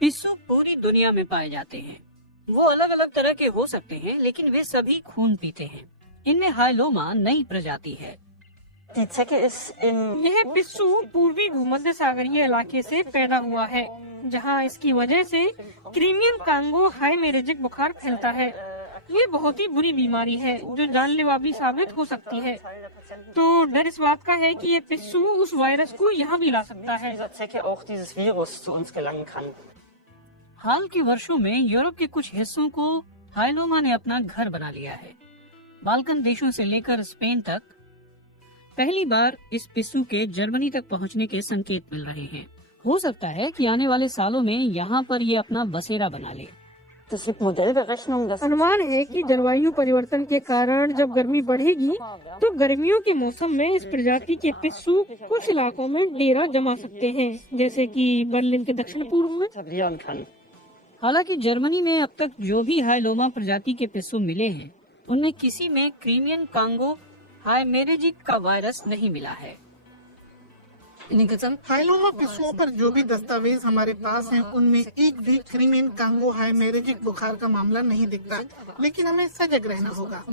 पिस्सू पूरी दुनिया में पाए जाते हैं। वो अलग अलग तरह के हो सकते हैं, लेकिन वे सभी खून पीते हैं। इनमें हाइलोमा नई प्रजाति है। यह पिस्सू पूर्वी भूमध्य सागरीय इलाके से पैदा हुआ है, जहां इसकी वजह से क्रीमियन कांगो हाइमेरेजिक बुखार फैलता है। ये बहुत ही बुरी बीमारी है जो जानलेवा भी साबित हो सकती है। तो डर इस बात का है कि ये पिस्सू उस वायरस को यहाँ भी ला सकता है। हाल के वर्षों में यूरोप के कुछ हिस्सों को हाइलोमा ने अपना घर बना लिया है। बाल्कन देशों से लेकर स्पेन तक पहली बार इस पिस्सू के जर्मनी तक पहुंचने के संकेत मिल रहे हैं। हो सकता है कि आने वाले सालों में यहाँ पर ये अपना बसेरा बना ले। अनुमान है कि जलवायु परिवर्तन के कारण जब गर्मी बढ़ेगी तो गर्मियों के मौसम में इस प्रजाति के पिस्सू कुछ इलाकों में डेरा जमा सकते हैं, जैसे कि बर्लिन के दक्षिण पूर्व में। हालांकि जर्मनी में अब तक जो भी हाइलोमा प्रजाति के पिस्सू मिले हैं, उनमें किसी में क्रीमियन कांगो हाइमेरेजिक का वायरस नहीं मिला है। हाइलोमा पिस्सुओं पर जो भी दस्तावेज हमारे पास हैं, उनमें एक भी क्रीमियन कांगो हाइमेरेजिक बुखार का मामला नहीं दिखता, लेकिन हमें सजग रहना होगा।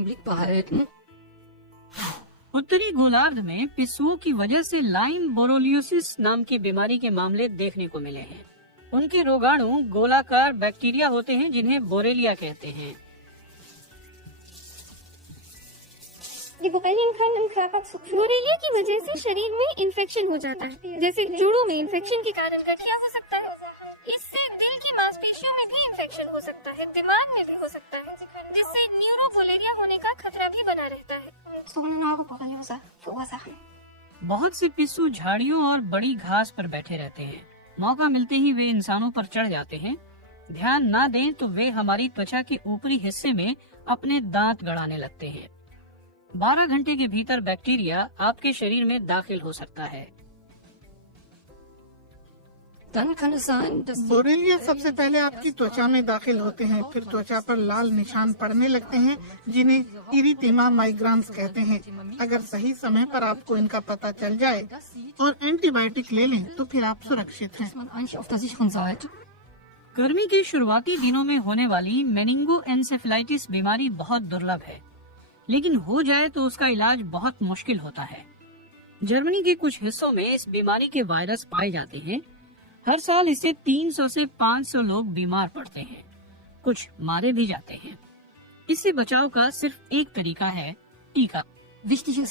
उत्तरी गोलार्ध में पिस्सुओं की वजह से लाइम बोरोलियोसिस नाम की बीमारी के मामले देखने को मिले हैं। उनके रोगाणु गोलाकार बैक्टीरिया होते हैं जिन्हें बोरेलिया कहते हैं। बोरेलिया की वजह से शरीर में इन्फेक्शन हो जाता है, जैसे जोड़ों में इन्फेक्शन के कारण गठिया हो सकता है। इससे दिल की मांसपेशियों में भी इन्फेक्शन हो सकता है, दिमाग में भी हो सकता है, जिससे न्यूरोबोलेरिया होने का खतरा भी बना रहता है। बहुत से पिस्सू झाड़ियों और बड़ी घास पर बैठे रहते हैं। मौका मिलते ही वे इंसानों पर चढ़ जाते हैं। ध्यान ना दें तो वे हमारी त्वचा के ऊपरी हिस्से में अपने दांत गड़ाने लगते हैं। 12 घंटे के भीतर बैक्टीरिया आपके शरीर में दाखिल हो सकता है। बोरेलिया सबसे पहले आपकी त्वचा में दाखिल होते हैं, फिर त्वचा पर लाल निशान पड़ने लगते हैं, जिन्हें इरिथेमा माइग्रान्स कहते हैं। अगर सही समय पर आपको इनका पता चल जाए और एंटीबायोटिक ले लें, तो फिर आप सुरक्षित हैं। गर्मी के शुरुआती दिनों में होने वाली मेनिंगो एन्सेफेलाइटिस बीमारी बहुत दुर्लभ है, लेकिन हो जाए तो उसका इलाज बहुत मुश्किल होता है। जर्मनी के कुछ हिस्सों में इस बीमारी के वायरस पाए जाते हैं। हर साल इससे 300 से 500 लोग बीमार पड़ते हैं, कुछ मारे भी जाते हैं। इससे बचाव का सिर्फ एक तरीका है, टीका। जरूरी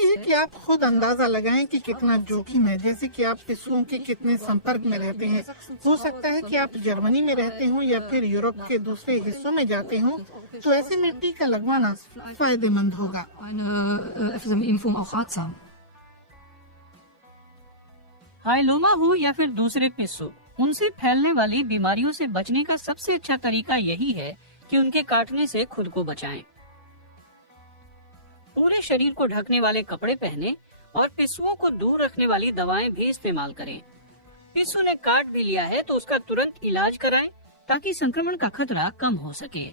है कि आप खुद अंदाजा लगाएं कि कितना जोखिम है, जैसे कि आप पिस्सुओं के कितने संपर्क में रहते हैं। हो सकता है कि आप जर्मनी में रहते हो या फिर यूरोप के दूसरे हिस्सों में जाते हो, तो ऐसे में टीका लगवाना फायदेमंद होगा। हाइलोमा हो या फिर दूसरे पिस्सू, उनसे फैलने वाली बीमारियों से बचने का सबसे अच्छा तरीका यही है कि उनके काटने से खुद को बचाएं। पूरे शरीर को ढकने वाले कपड़े पहने और पिस्सुओं को दूर रखने वाली दवाएं भी इस्तेमाल करें। पिस्सू ने काट भी लिया है तो उसका तुरंत इलाज कराएं ताकि संक्रमण का खतरा कम हो सके।